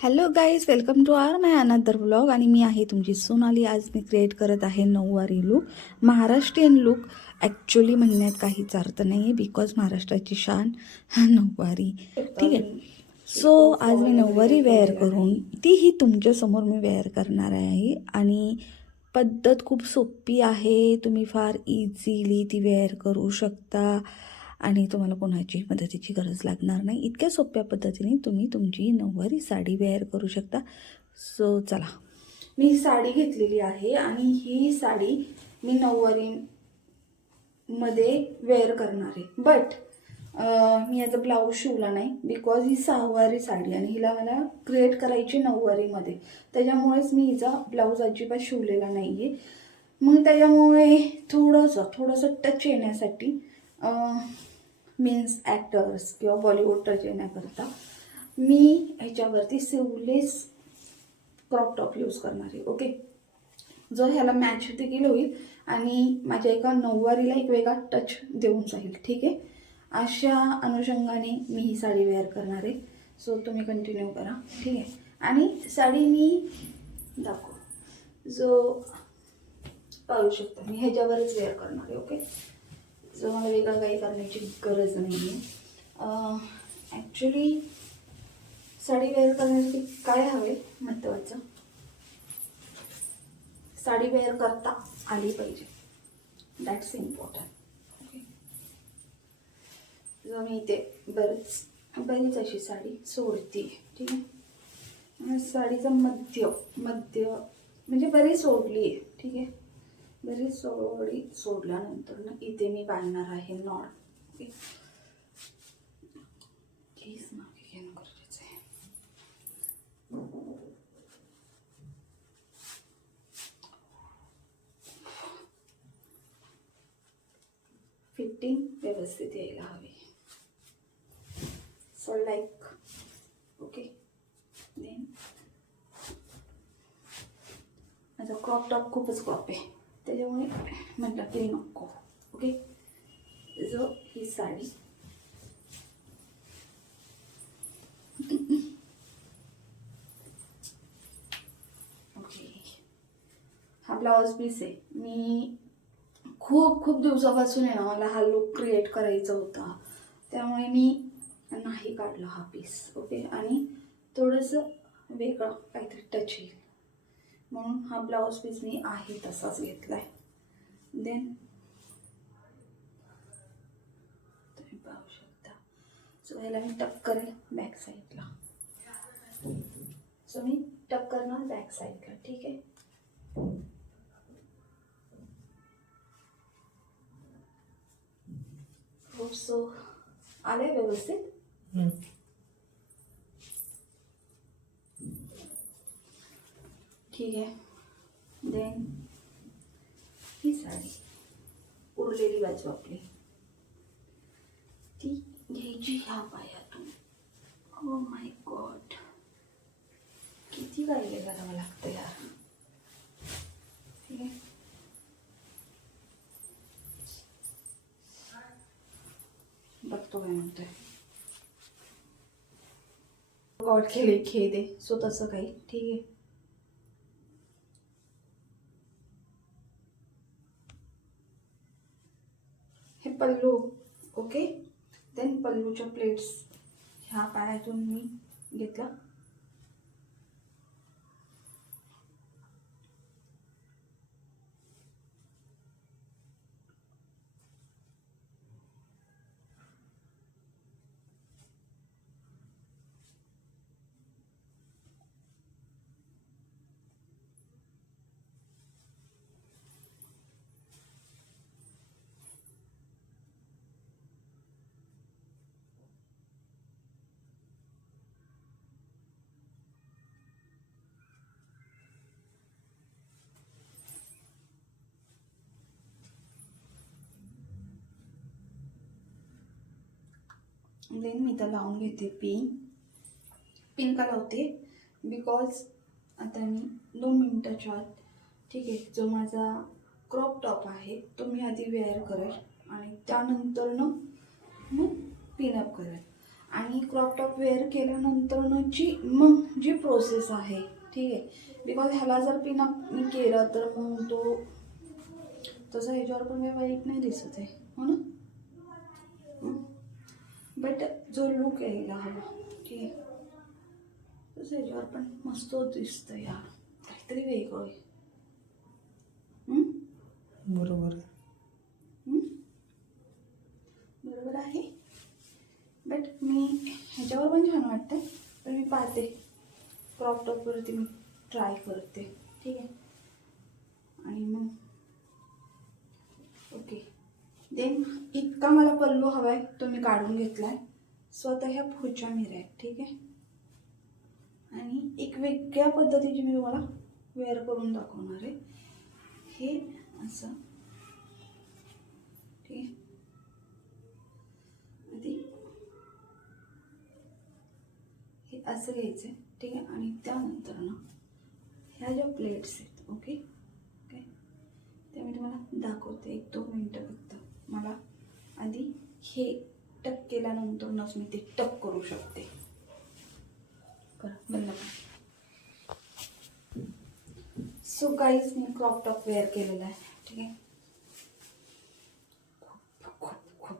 Hello guys welcome to our my another blog आणि मी आहे तुमची सोनाली. आज मी क्रिएट करत आहे नऊवारी लुक महाराष्ट्रीयन लुक ॲक्च्युली म्हणण्यात काहीच अर्थ नाही आहे बिकॉज महाराष्ट्राची शान नऊवारी. ठीक आहे? सो आज मी नऊवारी वेअर करून तीही तुमच्यासमोर मी वेअर करणार आहे. आणि पद्धत खूप सोपी आहे. तुम्ही फार इझिली ती वेअर करू शकता. आणि तुम्हाला कोणाची मदतीची गरज लागणार नाही. इतक्या सोप्या पद्धतीने तुम्ही तुमची नऊवारी साडी वेअर करू शकता. सो चला. मी साडी घेतलेली आहे आणि ही साडी मी नऊवारीमध्ये वेअर करणार आहे. बट मी याचा ब्लाऊज शिवला नाही बिकॉज ही सहावारी साडी आणि हिला मला क्रिएट करायची नऊवारीमध्ये. त्याच्यामुळेच मी हिचा ब्लाऊज अजिबात शिवलेला नाही आहे मग त्याच्यामुळे थोडंसं थोडंसं टच येण्यासाठी मीन्स ॲक्टर्स किंवा बॉलिवूड टच येण्याकरता मी ह्याच्यावरती सिवलेस क्रॉप टॉप यूज करणार आहे ओके जो ह्याला मॅच देखील होईल आणि माझ्या एका नऊवारीला एक वेगळा टच देऊन जाईल ठीक आहे? अशा अनुषंगाने मी ही साडी वेअर करणार आहे. सो तुम्ही कंटिन्यू करा ठीक आहे? आणि साडी मी दाखव. जो पाहू शकता मी ह्याच्यावरच वेअर करणार आहे ओके जो मला वेगळं काही करण्याची गरज नाही आहे ॲक्च्युली साडी वेअर करण्यासाठी काय हवे महत्त्वाचं साडी वेअर करता आली पाहिजे. दॅट्स इम्पॉर्टंट ओके जो मी इथे बरेच बरीच अशी साडी सोडते. ठीक आहे? साडीचं मध्य मध्य म्हणजे बरी सोडली. आहे ठीक आहे? बरी सोडी सोडल्यानंतर ना इथे मी बांधणार आहे नॉट ओके. केस मागे घेणं गरजेचं आहे. फिटिंग व्यवस्थित यायला हवी सो लाईक ओके देन माझा क्रॉप टॉप खूपच क्रॉप आहे त्याच्यामुळे म्हटलं नको ओके जो ही साडी ओके हा ब्लाऊज पीस आहे मी खूप खूप दिवसापासून आहे ना मला हा लुक क्रिएट करायचा होता. त्यामुळे मी नाही काढला हा पीस ओके आणि थोडंसं वेगळं काहीतरी टच येईल. म्हणून हा ब्लाऊज पीस मी आहे तसाच घेतला आहे देन तुम्ही पाहू शकता. सो याला मी टक करेल बॅक साईडला सो मी टक करणार बॅक साईडला ठीक आहे? हो सो आले व्यवस्थित? ठीक आहे. देन ही साडी. उरलेली बाजू आपली. ती घ्यायची ह्या पायातून. ओ माय गॉड किती गायले करावं लागतं यार. ठीक आहे बघतो काय म्हणतोय. गॉड केले खेळ दे. सो तसं काही. ठीक आहे. हे पल्लू ओके देन पल्लूच्या प्लेट्स ह्या पायातून मी घेतला. देन मी तर लावून घेते पिन पिन का लावते? बिकॉज आता मी दोन मिनटाच्या आत ठीक आहे जो माझा क्रॉप टॉप आहे तो मी आधी वेअर करेल आणि त्यानंतर मग पिनअप करेल. आणि क्रॉप टॉप वेअर जी मग जी प्रोसेस आहे ठीक आहे बिकॉज ह्याला जर पिनअप मी केलं तर मग तो तसं ह्याच्यावर पण काही वाईट नाही दिसत आहे हो ना? बट जो लुक यायला हवा ठीक आहे तसं ह्याच्यावर पण मस्त दिसतं या. काहीतरी वेगळं आहे? बरोबर? बरोबर आहे. बट मी ह्याच्यावर पण छान वाटतं तर मी पाहते. क्रॉप टॉपवरती मी ट्राय करते. ठीक आहे? आणि मग ओके देन इतका मला पल्लू हवा आहे तो मी काढून घेतला आहे स्वतः ह्या पुढच्या मिऱ्या आहेत ठीक आहे? आणि एक वेगळ्या पद्धतीची मी तुम्हाला वेअर करून दाखवणार आहे. हे असं ठीक आहे? हे असं घ्यायचं आहे ठीक आहे? आणि त्यानंतर ना ह्या ज्या प्लेट्स आहेत ओके? ओके? ते मी तुम्हाला दाखवते एक दोन मिनटं फक्त. मला आधी हे टक केल्यानंतरच मी ते टक करू शकते. बंद सो काहीच मी क्रॉप टॉप वेअर केलेला आहे. ठीक आहे? खूप खूप खूप.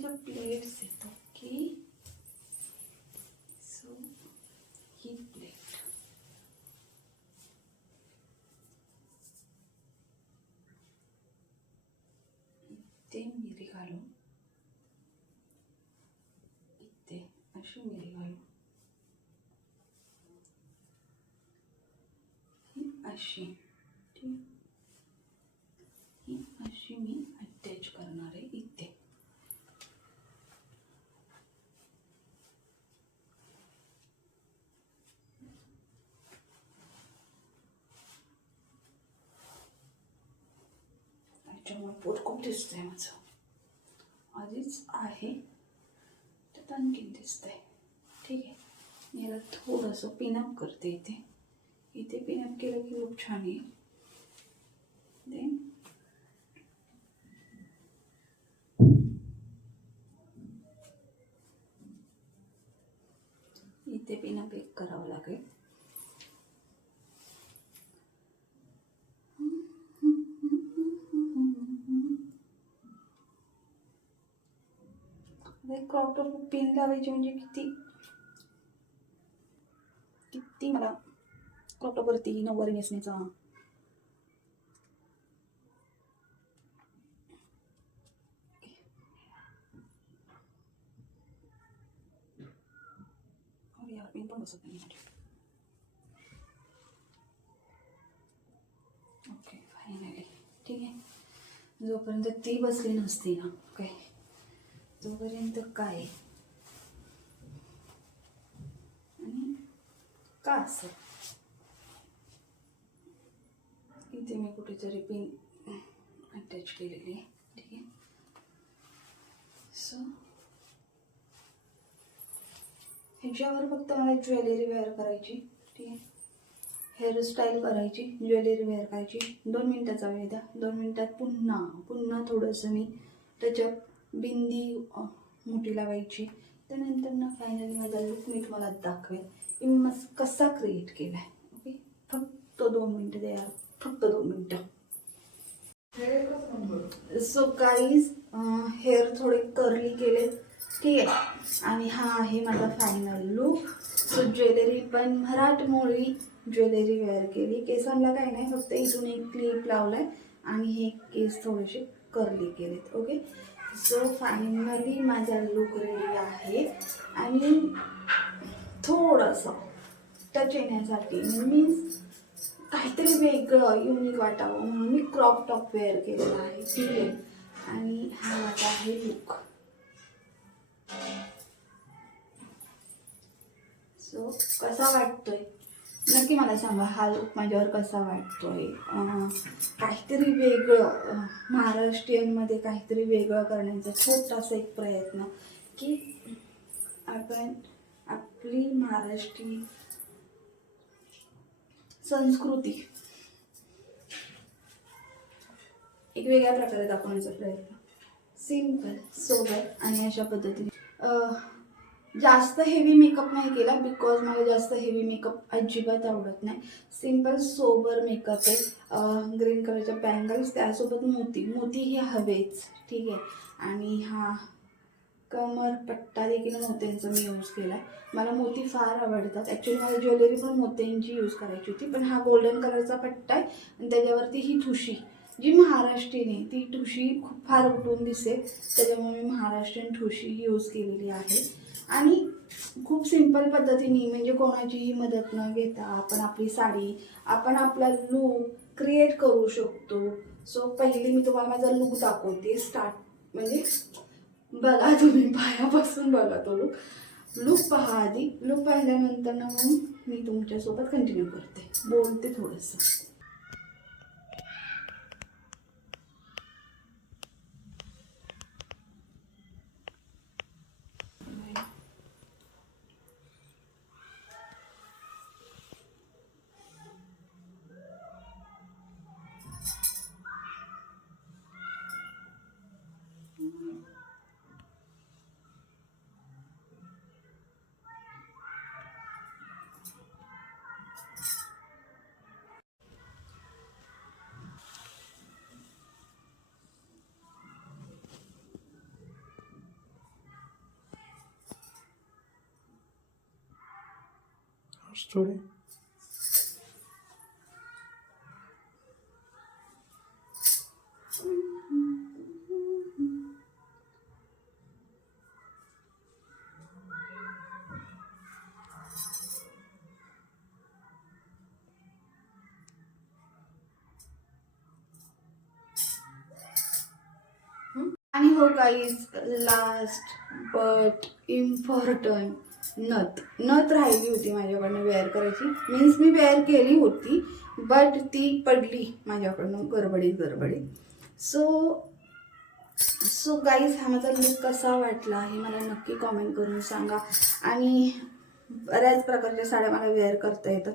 ज्या प्लेट्स आहेत ओके अशी. ही अशी मी अटॅच करणार आहे इथे. त्याच्यामुळे पोट खूप दिसतंय माझं. आधीच आहे. त्यात आणखीन दिसतंय. ठीक आहे. मी याला थोडंसं पिनअप करते इथे. इथे पिनअप केलं की खूप छान येईल देन इथे पिनअप एक करावं लागेल. क्रॉप टॉप पिन लावायची म्हणजे किती? किती मला? क्रॉप टॉपवरती नऊवारी नेसण्याचा. पण बसत नाही ओके फायनली ठीक आहे. जोपर्यंत ती बसली नसती ना काय तोपर्यंत काय? आणि का असं? इथे मी कुठेतरी पिन अटॅच केलेली आहे. ठीक आहे. सो ह्याच्यावर फक्त मला ज्वेलरी वेअर करायची. ठीक आहे. हेअरस्टाईल करायची ज्वेलरी वेअर करायची. दोन मिनटाचा वेळ द्या. दोन मिनटात पुन्हा पुन्हा थोडंसं मी त्याच्यात बिंदी मोठी लावायची. त्यानंतर ना फायनली माझा लुक मी तुम्हाला दाखवेल. की मी मस्त कसा क्रिएट केला आहे ओके फक्त दोन मिनटं द्या. फक्त दोन मिनटं. सो काहीच हेअर थोडे कर्ली केले. ठीक आहे. आणि हा आहे माझा फायनल लुक सो ज्वेलरी पण मराठमोळी ज्वेलरी वेअर केली. केसांना काय नाही फक्त इथून एक क्लिप लावलाय आणि हे केस थोडेसे कर्ली केलेत. ओके सो फायनली माझा लुक रेडी आहे. आणि थोडंसं टच येण्यासाठी मीन्स काहीतरी वेगळं युनिक वाटावं म्हणून मी क्रॉप टॉप वेअर केलेला आहे ठीक आहे आणि हा माझा आहे लुक सो कसा वाटतोय? नक्की मला सांगा हा लुक माझ्यावर कसा वाटतोय? काहीतरी वेगळं महाराष्ट्रीयनमध्ये काहीतरी वेगळं करण्याचा छोटासा एक प्रयत्न की आपण आपली महाराष्ट्रीय संस्कृती. एक वेगळ्या प्रकारे दाखवण्याचा प्रयत्न. सिंपल सोबर आणि अशा पद्धतीने. जास्त हेवी मेकअप नाही केला बिकॉज मला जास्त हेवी मेकअप अजिबात आवडत नाही. सिंपल सोबर मेकअप आहे. ग्रीन कलरच्या बँगल्स त्यासोबत मोती. मोती हे हवेच. ठीक आहे. आणि हा कमर पट्टा देखील मोत्यांचा मी यूज केला मला मोती फार आवडतात. ॲक्च्युली मला ज्वेलरी पण मोत्यांची यूज करायची होती पण हा गोल्डन कलरचा पट्टा आहे आणि त्याच्यावरती ही ठुशी जी महाराष्ट्रीयन आहे ती ठुशी खूप फार उठून दिसते. त्याच्यामुळे मी महाराष्ट्रीयन ठुशी यूज केलेली आहे. आणि खूप सिंपल पद्धतीने म्हणजे कोणाचीही मदत न घेता आपण आपली साडी आपण आपला लूक क्रिएट करू शकतो. सो पहिली मी तुम्हाला माझा लूक दाखवते. स्टार्ट म्हणजे बघा तुम्ही पायापासून बघा तो लुक लुक पहा आधी. लुक पाहिल्यानंतर ना मग मी तुमच्यासोबत कंटिन्यू करते. बोलते थोडंसं. थोडे आणि हो काहीच लास्ट बट इम्पॉर्टंट नथ. नथ राहिली होती माझ्याकडनं वेअर करायची. मीन्स मी वेअर केली होती बट ती पडली माझ्याकडनं गडबडीत गडबडीत. सो सो गाईज हा माझा लुक कसा वाटला हे मला नक्की कॉमेंट करून सांगा. आणि बऱ्याच प्रकारच्या साड्या मला वेअर करता येतात.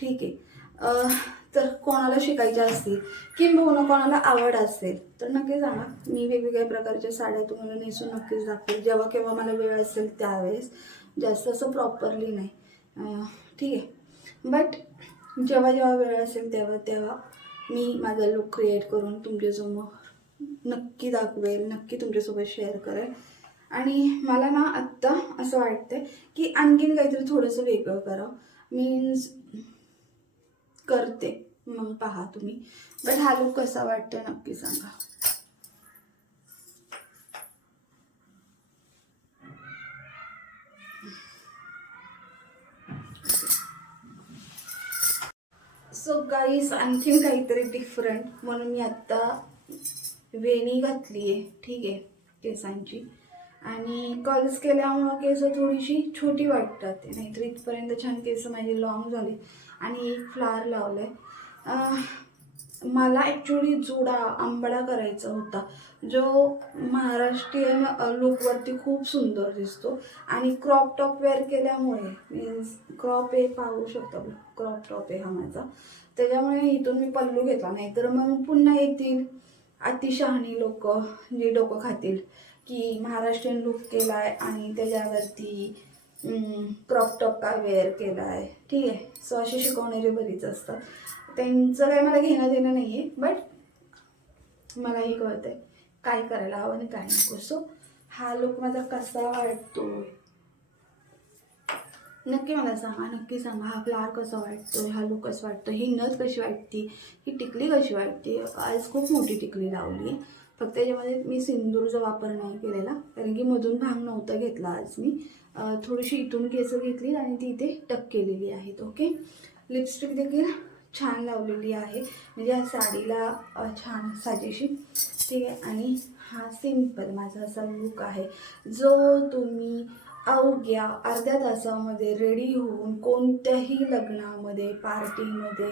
ठीक आहे. तर कोणाला शिकायच्या असतील किंबहुना कोणाला आवड असेल तर नक्की सांगा. मी वेगवेगळ्या प्रकारच्या साड्या तुम्हाला नेसून नक्कीच दाखवेल. जेव्हा केव्हा मला वेळ असेल त्यावेळेस. जास्त असं प्रॉपरली नाही. ठीक आहे. बट जेव्हा जेव्हा वेळ असेल तेव्हा तेव्हा मी माझा लुक क्रिएट करून तुमच्यासमोर नक्की दाखवेल नक्की तुमच्यासोबत शेअर करेल. आणि मला ना आत्ता असं वाटतंय की आणखीन काहीतरी थोडंसं वेगळं करावं. मीन्स करते. मग पहा तुम्ही. बट हा लुक कसा वाटतो नक्की सांगा. गाईस आणखीन काहीतरी डिफरंट म्हणून मी आत्ता वेणी घातली आहे ठीक? आहे केसांची. आणि कर्ल्स केल्यामुळं केस थोडीशी छोटी वाटतात. नाहीतर इथपर्यंत छान केस माझे लॉंग झाले. आणि एक फ्लावर लावलं आहे मला ॲक्च्युली जुडा आंबडा करायचा होता. जो महाराष्ट्रीयन लुकवरती खूप सुंदर दिसतो. आणि क्रॉप टॉप वेअर केल्यामुळे मीन्स क्रॉप हे पाहू शकतो. क्रॉप टॉप आहे हा माझा. त्याच्यामुळे इथून मी पल्लू घेतला. नाही तर मग पुन्हा येतील अतिशहाणी लोक जे डोकं खातील की महाराष्ट्रीयन लुक केला आहे आणि त्याच्यावरती क्रॉप टॉप का वेअर आहे ठीक आहे. सो असे शिकवणारे बरीच असतात. त्यांचं काय मला घेणं देणं नाही आहे बट मलाही आहे काय करायला हवं आणि काय नको. सो हा लुक माझा कसा वाटतो नक्की मला सांगा नक्की सांगा हा फ्लावर कसा वाटतो हा लुक कसं वाटतो ही नथ कशी वाटते ही टिकली कशी वाटते? आज खूप मोठी टिकली लावली. आहे फक्त त्याच्यामध्ये मी सिंदूरचा वापर नाही केलेला कारण की मधून भांग नव्हता घेतला आज मी. थोडीशी इथून केसं घेतली आणि ती इथे टक केलेली आहेत ओके लिपस्टिक देखील छान लावलेली आहे. म्हणजे या साडीला छान साजेशी. ठीक आहे? आणि हा सिंपल माझा असा लुक आहे. जो तुम्ही अवघ्या अर्ध्या तासामध्ये रेडी होऊन कोणत्याही लग्नामध्ये पार्टीमध्ये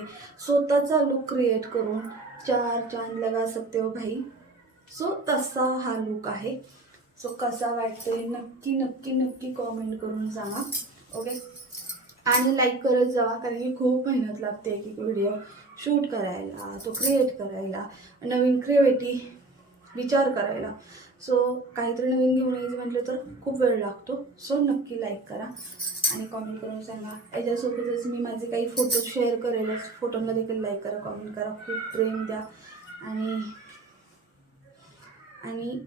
स्वतःचा लुक क्रिएट करून चार चांद लगा सकते हो भाई. सो तसा हा लुक आहे. सो कसा वाटतोय नक्की नक्की नक्की कॉमेंट करून सांगा. ओके आणि लाईक करत जावा कारण की खूप मेहनत लागते एक एक व्हिडिओ शूट करायला तो क्रिएट करायला नवीन क्रिएटिव्हिटी विचार करायला. सो काहीतरी नवीन घेऊन यायचं म्हटलं तर खूप वेळ लागतो. सो नक्की लाईक करा आणि कॉमेंट करून सांगा. याच्यासोबतच मी माझे काही फोटो शेअर करेलच. फोटोंना देखील लाईक करा कॉमेंट करा. खूप प्रेम द्या. आणि आणि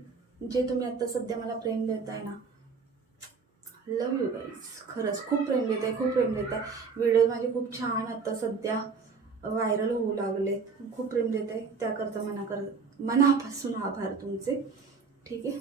जे तुम्ही आत्ता सध्या मला प्रेम देताय ना लव यू गाईज खरंच खूप प्रेम देत आहे खूप प्रेम देत आहे व्हिडिओ माझे खूप छान आत्ता सध्या व्हायरल होऊ लागले खूप प्रेम देत आहे त्याकरता मना कर मनापासून आभार तुमचे. ठीक आहे.